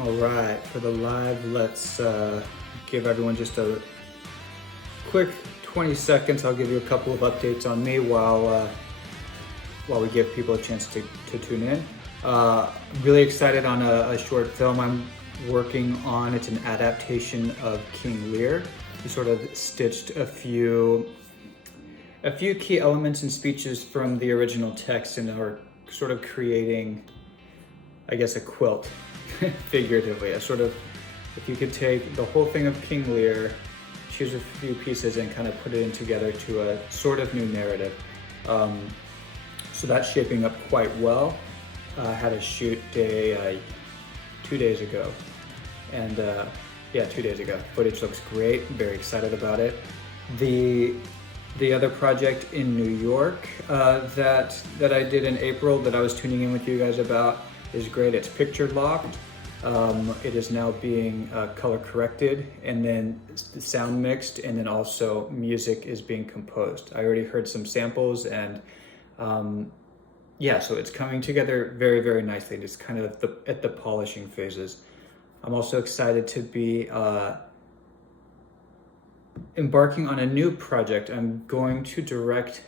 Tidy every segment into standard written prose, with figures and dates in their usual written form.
All right, for the live, let's give everyone just a quick 20 seconds. I'll give you a couple of updates on me while we give people a chance to tune in. Really excited on a short film I'm working on. It's an adaptation of King Lear. We sort of stitched a few key elements and speeches from the original text and are sort of creating, I guess, a quilt, figuratively. If you could take the whole thing of King Lear, choose a few pieces and kind of put it in together to a sort of new narrative. So that's shaping up quite well. I had a shoot day 2 days ago. And 2 days ago. Footage looks great, very excited about it. The other project in New York that I did in April that I was tuning in with you guys about is great. It's picture locked. It is now being color corrected and then sound mixed, and then also music is being composed. I already heard some samples and so it's coming together very, very nicely. It's kind of at the polishing phases. I'm also excited to be embarking on a new project. I'm going to direct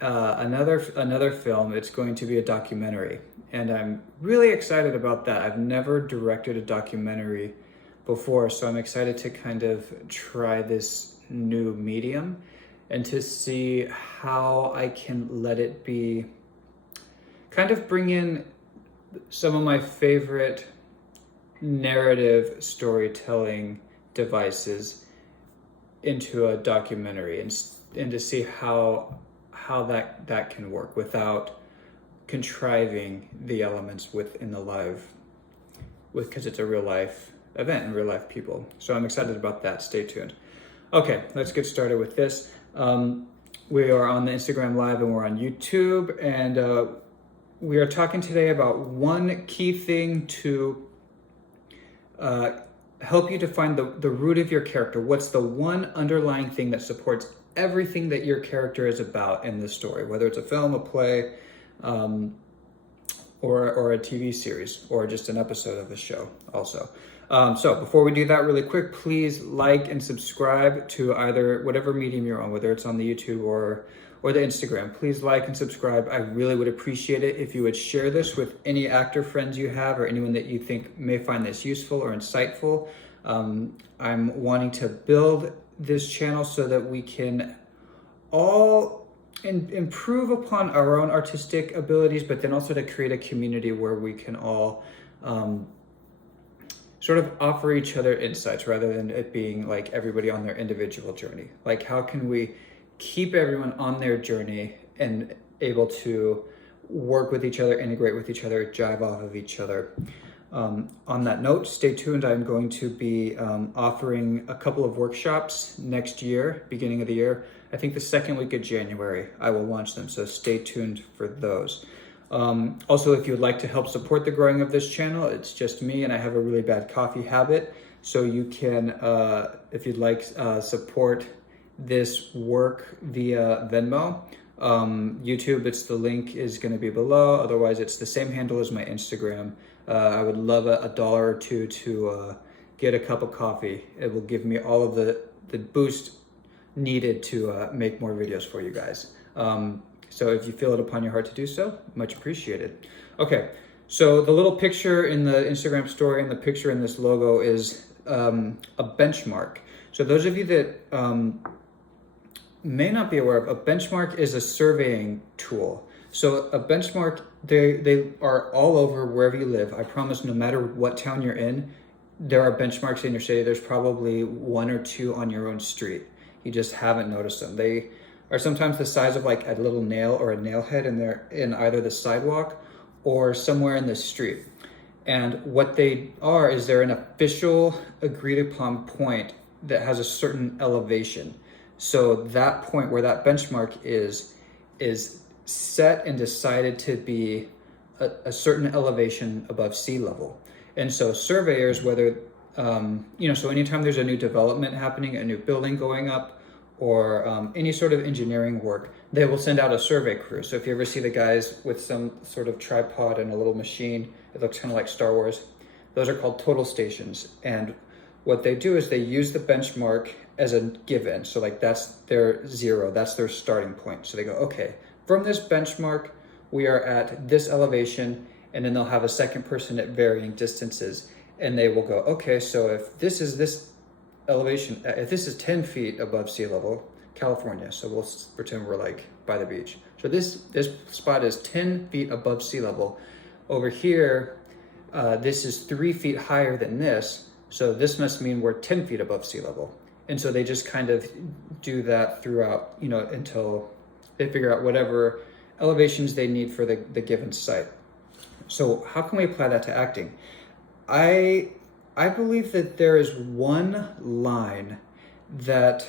another film. It's going to be a documentary, and I'm really excited about that. I've never directed a documentary before, so I'm excited to kind of try this new medium and to see how I can let it be, kind of bring in some of my favorite narrative storytelling devices into a documentary, and to see how that can work without contriving the elements within the live, because it's a real life event and real life people. So I'm excited about that. Stay tuned. Okay, let's get started with this. We are on the Instagram Live and we're on YouTube, and we are talking today about one key thing to help you to find the root of your character. What's the one underlying thing that supports everything that your character is about in the story, whether it's a film, a play, or a TV series, or just an episode of a show also. So before we do that, really quick, please like and subscribe to either whatever medium you're on, whether it's on the YouTube or the Instagram. Please like and subscribe. I really would appreciate it if you would share this with any actor friends you have or anyone that you think may find this useful or insightful. I'm wanting to build this channel so that we can all improve upon our own artistic abilities, but then also to create a community where we can all sort of offer each other insights rather than it being like everybody on their individual journey. Like, how can we keep everyone on their journey and able to work with each other, integrate with each other, jive off of each other. On that note, stay tuned. I'm going to be offering a couple of workshops next year, beginning of the year. I think the second week of January, I will launch them. So stay tuned for those. Also, if you would like to help support the growing of this channel, it's just me and I have a really bad coffee habit. So you can, if you'd like, support this work via Venmo. YouTube, the link is going to be below. Otherwise, it's the same handle as my Instagram. I would love a dollar or two to get a cup of coffee. It will give me all of the boost needed to make more videos for you guys. So if you feel it upon your heart to do so, much appreciated. Okay, so the little picture in the Instagram story and the picture in this logo is a benchmark. So those of you that may not be aware of, a benchmark is a surveying tool. So a benchmark, they are all over wherever you live. I promise, no matter what town you're in, there are benchmarks in your city. There's probably one or two on your own street. You just haven't noticed them. They are sometimes the size of like a little nail or a nail head, and they're in either the sidewalk or somewhere in the street. And what they are is they're an official agreed upon point that has a certain elevation. So that point where that benchmark is set and decided to be a certain elevation above sea level. And so surveyors, whether, so anytime there's a new development happening, a new building going up, or any sort of engineering work, they will send out a survey crew. So if you ever see the guys with some sort of tripod and a little machine, it looks kind of like Star Wars. Those are called total stations. And what they do is they use the benchmark as a given. So like that's their zero, that's their starting point. So they go, okay, from this benchmark, we are at this elevation, and then they'll have a second person at varying distances. And they will go, okay, so if this is this elevation, if this is 10 feet above sea level, California, so we'll pretend we're like by the beach. So this spot is 10 feet above sea level. Over here, this is 3 feet higher than this, so this must mean we're 10 feet above sea level. And so they just kind of do that throughout, you know, until they figure out whatever elevations they need for the given site. So how can we apply that to acting? I believe that there is one line that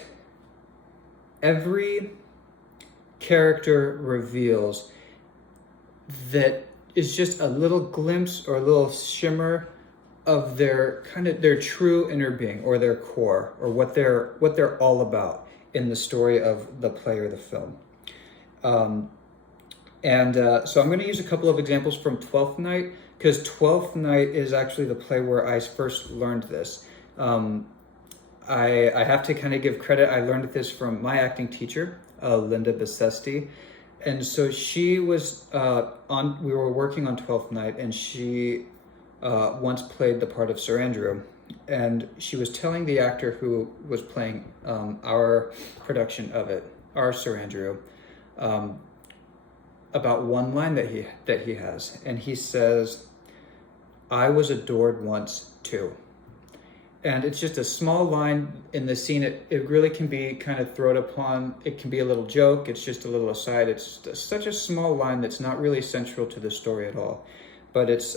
every character reveals that is just a little glimpse or a little shimmer of their kind of their true inner being, or their core, or what they're all about in the story of the play or the film. So I'm going to use a couple of examples from Twelfth Night, because Twelfth Night is actually the play where I first learned this. I have to kind of give credit. I learned this from my acting teacher, Linda Bessesti. And so she was we were working on Twelfth Night, and she once played the part of Sir Andrew. And she was telling the actor who was playing our production of it, our Sir Andrew, about one line that he has. And he says, "I was adored once too." And it's just a small line in the scene. It really can be kind of thrown upon. It can be a little joke. It's just a little aside. It's just such a small line that's not really central to the story at all. But it's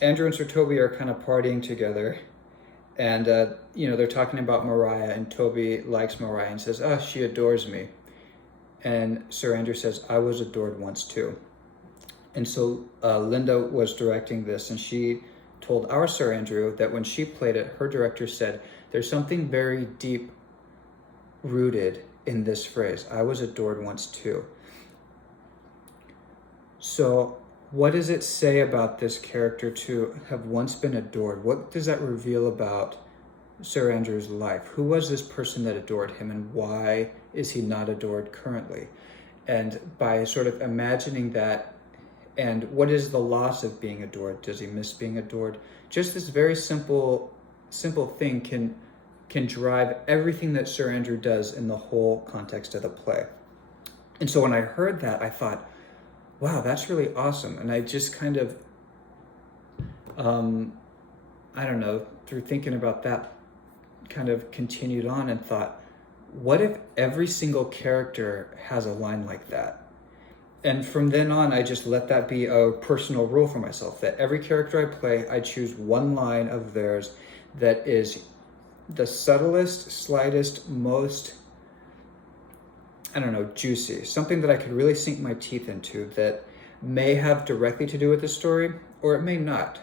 Andrew and Sir Toby are kind of partying together, and you know, they're talking about Mariah, and Toby likes Mariah and says, "Oh, she adores me." And Sir Andrew says, "I was adored once too." And so Linda was directing this, and she told our Sir Andrew that when she played it, her director said, "There's something very deep rooted in this phrase, 'I was adored once too.'" So what does it say about this character to have once been adored? What does that reveal about Sir Andrew's life? Who was this person that adored him, and why is he not adored currently? And by sort of imagining that, and what is the loss of being adored? Does he miss being adored? Just this very simple thing can drive everything that Sir Andrew does in the whole context of the play. And so when I heard that, I thought, wow, that's really awesome. And I just kind of, I don't know, through thinking about that, kind of continued on and thought, what if every single character has a line like that? And from then on, I just let that be a personal rule for myself, that every character I play, I choose one line of theirs that is the subtlest, slightest, most, I don't know, juicy. Something that I could really sink my teeth into that may have directly to do with the story, or it may not.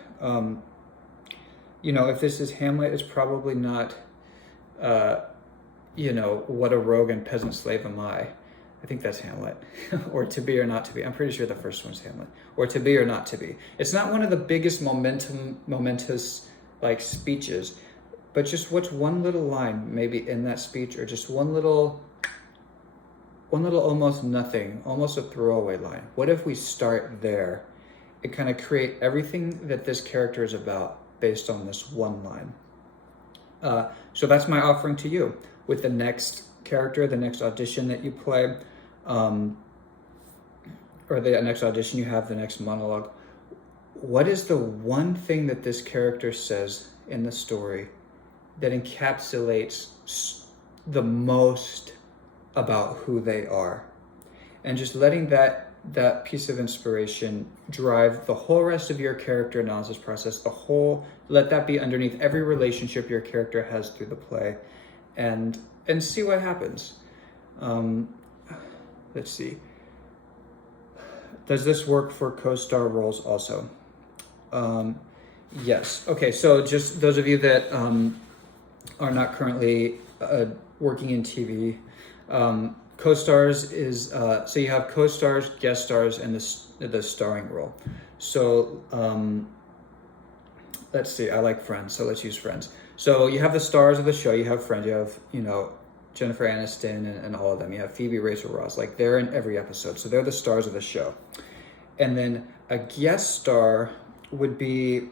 You know, if this is Hamlet, it's probably not, you know, what a rogue and peasant slave am I. I think that's Hamlet. Or To Be or Not to Be. I'm pretty sure the first one's Hamlet. Or To Be or Not to Be. It's not one of the biggest momentous like speeches, but just what's one little line maybe in that speech, or just one little almost nothing, almost a throwaway line. What if we start there and kind of create everything that this character is about based on this one line? So that's my offering to you with the next character, the next audition that you play, or the next audition you have, the next monologue. What is the one thing that this character says in the story that encapsulates the most about who they are? And just letting that piece of inspiration drive the whole rest of your character analysis process, let that be underneath every relationship your character has through the play, and see what happens. Let's see. Does this work for co-star roles also? Yes. Okay, so just those of you that are not currently working in TV. Co-stars is so you have co-stars, guest stars, and the starring role. So let's see. I like Friends, so let's use Friends. So you have the stars of the show. You have Friends. You have Jennifer Aniston and all of them. You have Phoebe, Rachel, Ross. Like they're in every episode, so they're the stars of the show. And then a guest star would be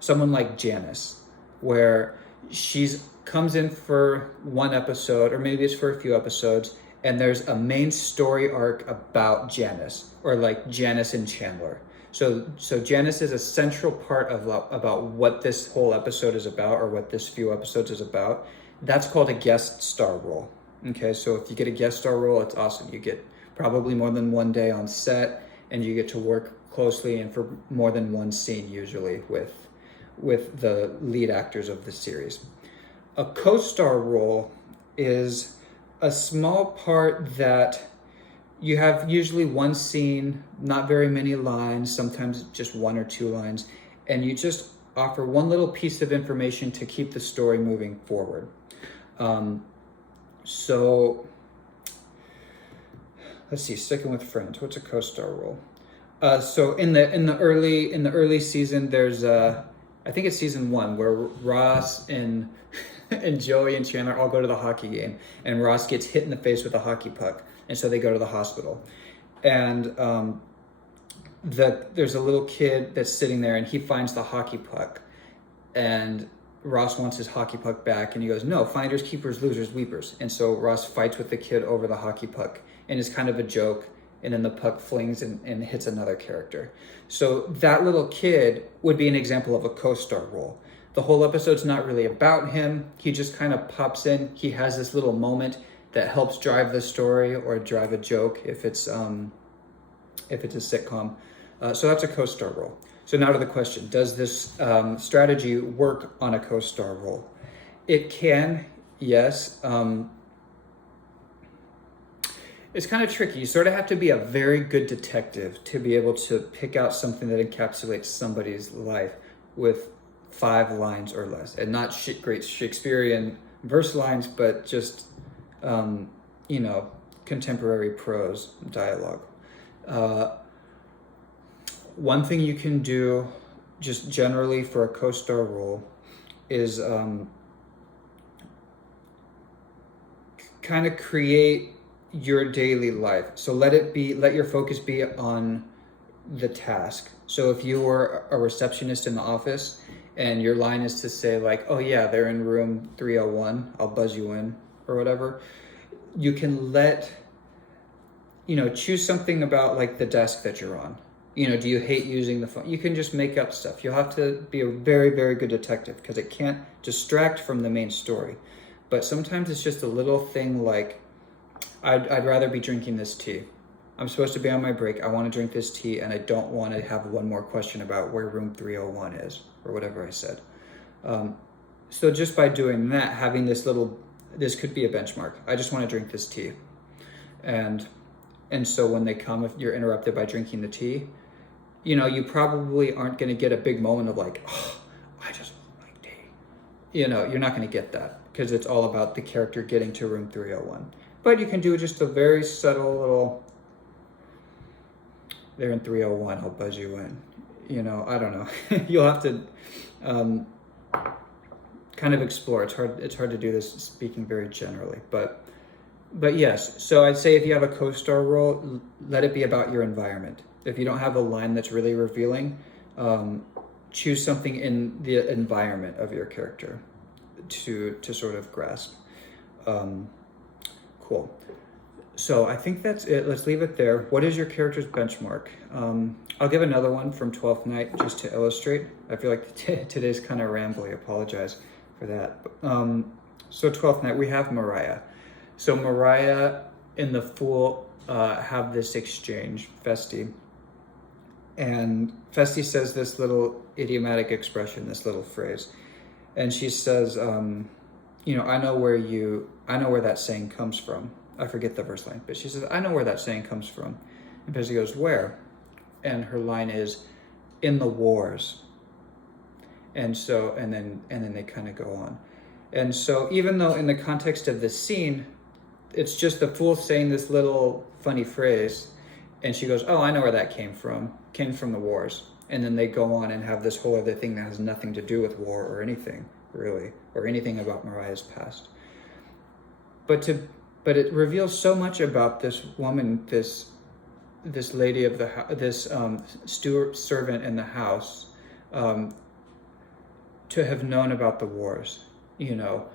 someone like Janice, where she's comes in for one episode, or maybe it's for a few episodes, and there's a main story arc about Janice, or like Janice and Chandler. So Janice is a central part of about what this whole episode is about, or what this few episodes is about. That's called a guest star role. Okay, so if you get a guest star role, it's awesome. You get probably more than one day on set, and you get to work closely and for more than one scene, usually with the lead actors of the series. A co-star role is a small part that you have usually one scene, not very many lines, sometimes just one or two lines, and you just offer one little piece of information to keep the story moving forward. So let's see, sticking with Friends, what's a co-star role? So in the early season, there's I think it's season 1 where Ross and and Joey and Chandler all go to the hockey game, and Ross gets hit in the face with a hockey puck, and so they go to the hospital, and there's a little kid that's sitting there, and he finds the hockey puck, and Ross wants his hockey puck back, and he goes, "No, finders, keepers, losers, weepers." And so Ross fights with the kid over the hockey puck, and it's kind of a joke, and then the puck flings and hits another character. So that little kid would be an example of a co-star role. The whole episode's not really about him. He just kind of pops in. He has this little moment that helps drive the story or drive a joke if it's a sitcom. So that's a co-star role. So now to the question, does this strategy work on a co-star role? It can, yes. It's kind of tricky. You sort of have to be a very good detective to be able to pick out something that encapsulates somebody's life with 5 lines or less, and not great Shakespearean verse lines, but just contemporary prose dialogue. One thing you can do just generally for a co-star role is kind of create your daily life. So let your focus be on the task. So if you were a receptionist in the office and your line is to say like, "Oh yeah, they're in room 301, I'll buzz you in," or whatever, you can choose something about like the desk that you're on. Do you hate using the phone? You can just make up stuff. You'll have to be a very, very good detective because it can't distract from the main story. But sometimes it's just a little thing like, I'd rather be drinking this tea. I'm supposed to be on my break. I want to drink this tea, and I don't want to have one more question about where room 301 is, or whatever I said. So just by doing that, having this could be a benchmark. I just want to drink this tea. And so when they come, if you're interrupted by drinking the tea, you probably aren't going to get a big moment of like, "Oh, I just want my tea." You're not going to get that because it's all about the character getting to room 301. But you can do just a very subtle little, "They're in 301, I'll buzz you in." I don't know. You'll have to kind of explore. It's hard to do this speaking very generally, but yes. So I'd say if you have a co-star role, let it be about your environment. If you don't have a line that's really revealing, choose something in the environment of your character to sort of grasp. Cool. So I think that's it. Let's leave it there. What is your character's benchmark? I'll give another one from 12th Night just to illustrate. I feel like today's kind of rambly. I apologize for that. So 12th Night, we have Mariah. So Mariah and the Fool have this exchange, Festi. And Festi says this little idiomatic expression, this little phrase. And she says, I know where that saying comes from. I forget the verse line, but she says, "I know where that saying comes from." And Festi goes, "Where?" And her line is, "In the wars." And then they kind of go on. And so even though in the context of this scene, it's just the fool saying this little funny phrase, and she goes, oh, I know where that came from. Came from the wars. And then they go on and have this whole other thing that has nothing to do with war or anything, really, or anything about Mariah's past. But it reveals so much about this woman, this lady of the this steward servant in the house, to have known about the wars. You know,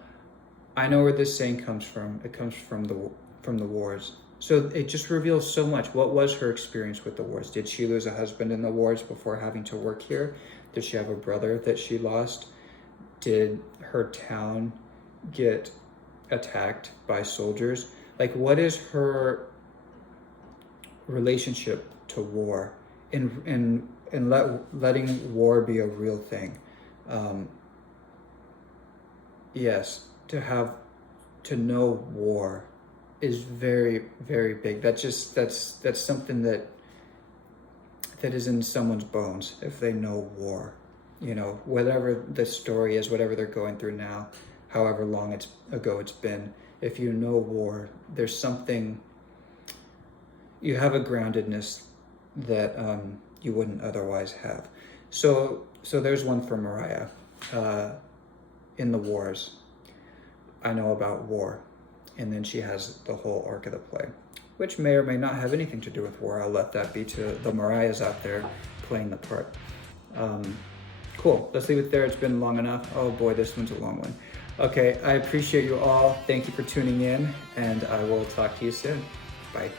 I know where this saying comes from. It comes from the wars. So it just reveals so much. What was her experience with the wars? Did she lose a husband in the wars before having to work here? Did she have a brother that she lost? Did her town get attacked by soldiers? Like, what is her relationship to war and letting war be a real thing? Yes, to know war is very, very big. That's something that is in someone's bones if they know war. You know, whatever the story is, whatever they're going through now, however long ago it's been, if you know war, there's something, you have a groundedness that you wouldn't otherwise have. So there's one for Mariah. In the wars, I know about war. And then she has the whole arc of the play, which may or may not have anything to do with war. I'll let that be to the Mariahs out there playing the part. Cool, let's leave it there. It's been long enough. Oh boy, this one's a long one. Okay, I appreciate you all. Thank you for tuning in, and I will talk to you soon. Bye.